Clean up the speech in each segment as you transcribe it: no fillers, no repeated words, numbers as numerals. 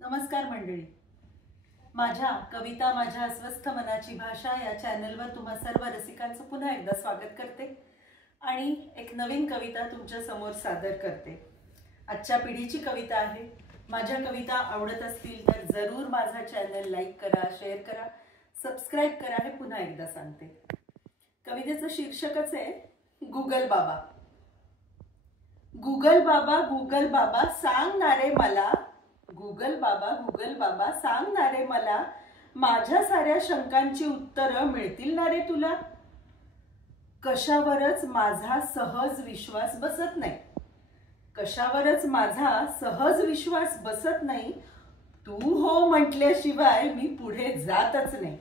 नमस्कार मंडळी. माझ्या कविता माझ्या अस्वस्थ मनाची भाषा या चॅनलवर तुम्हा सर्व रसिकांचं पुन्हा एकदा स्वागत करते आणि एक नवीन कविता तुमच्या समोर सादर करते. आजच्या पिढीची कविता आहे. माझ्या कविता आवडत असतील तर जरूर माझा चॅनल लाईक करा, शेअर करा, सबस्क्राइब करा. हे पुन्हा एकदा सांगते. कवितेचं शीर्षकच आहे गुगल बाबा. गुगल बाबा सांगणारे मला, गुगल बाबा सांगणारे मला, माझ्या साऱ्या शंकांची उत्तरं मिळतील ना रे तुला. कशावरच माझा सहज विश्वास बसत नाही, कशावरच माझा सहज विश्वास बसत नाही. तू हो म्हटल्याशिवाय मी पुढे जातच नाही.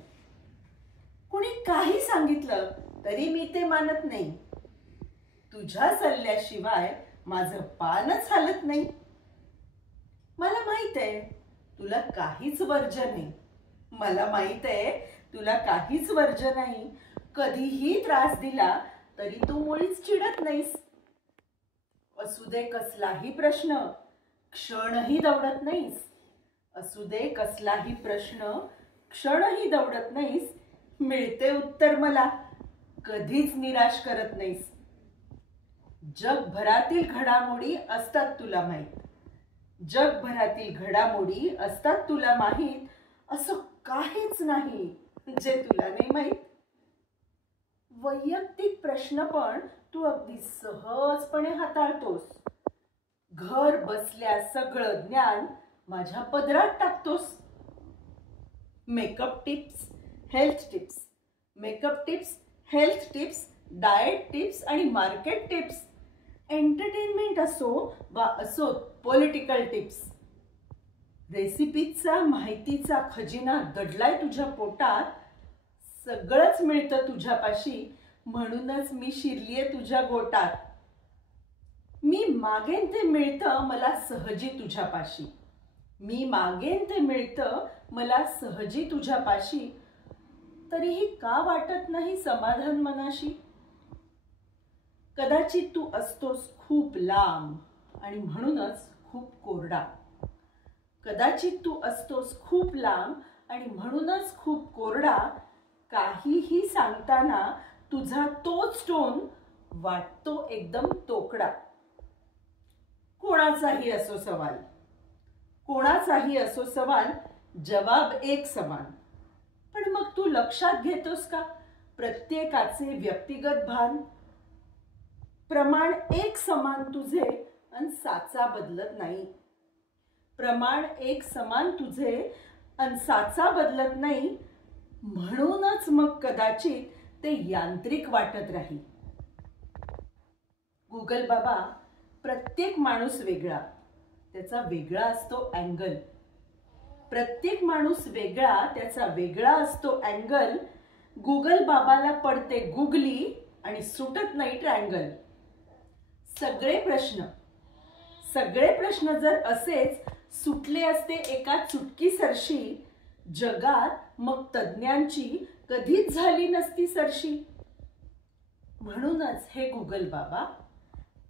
कुणी काही सांगितलं तरी मी ते मानत नाही. तुझ्या सल्ल्याशिवाय माझं पानच हालत नाही. मला माहित आहे तुला काहीच वर्ज नाही, मला माहित आहे तुला काहीच वर्ज नाही. कधीही त्रास दिला तरी तू मुळीच चिडत नाहीस. असू दे कसलाही प्रश्न, क्षणही दौडत नाहीस. असू दे कसलाही प्रश्न, क्षणही दौडत नाहीस. मिळते उत्तर मला, कधीच निराश करत नाहीस. जगभरातील घडामोडी असतात तुला माहीत, जगभरातील घडामोडी असतात तुला माहीत. असं काहीच नाही जे तुला नाही माहीत. वैयक्तिक प्रश्न पण तू अगदी सहजपणे हाताळतोस. घर बसल्या सगळं ज्ञान माझ्या पदरात टाकतोस. Makeup tips, health tips, makeup tips, health tips, diet tips आणि मार्केट टिप्स, एंटरटेनमेंट असो वा असो पॉलिटिकल टिप्स. रेसिपीचा माहितीचा खजिना दडलाय तुझ्या पोटात. सगळंच मिळतं तुझ्यापाशी, म्हणूनच मी शिरलीये तुझ्या गोटात. मी मागेन ते मिळतं मला सहजी तुझ्यापाशी, मी मागेन ते मिळतं मला सहजी तुझ्यापाशी. तरीही का वाटत नाही समाधान मनाशी. कदाचित तू असतोस खूप लांब आणि म्हणूनच खूप कोरडा. कदाचित तू असतोस खूप लांब आणि म्हणूनच खूप कोरडा. काहीही सांगताना तुझा तोच टोन वाटतो एकदम तोकडा. कोणाचाही असो सवाल, कोणाचाही असो सवाल, जवाब एक समान. पण मग तू लक्षात घेतोस का प्रत्येकाचे व्यक्तिगत भान. प्रमाण एक समान तुझे अन साचा बदलत नाही. प्रमाण एक समान तुझे अन साचा बदलत नाही. म्हणूनच मग कदाचित ते यांत्रिक वाटत राहील. गुगल बाबा, प्रत्येक माणूस वेगळा, त्याचा वेगळा असतो अँगल. प्रत्येक माणूस वेगळा, त्याचा वेगळा असतो अँगल. गुगल बाबाला पडते गुगली आणि सुटत नाही ट्रँगल. सगळे प्रश्न जर असेच सुटले असते एका चुटकीसरशी, जगात मग तज्ञांची कधीच झाली नसती सरशी. म्हणूनच हे गुगल बाबा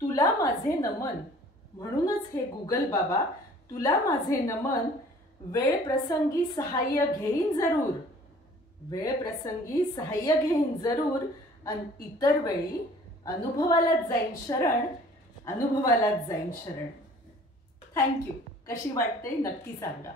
तुला माझे नमन, म्हणूनच हे गुगल बाबा तुला माझे नमन. वेळ प्रसंगी सहाय्य घेईन जरूर, वेळ प्रसंगी सहाय्य घेईन जरूर. अन इतर वेळी अनुभवालाच जाईन शरण, अनुभवालाच जाईन शरण. थँक्यू. कशी वाटते नक्की सांगा.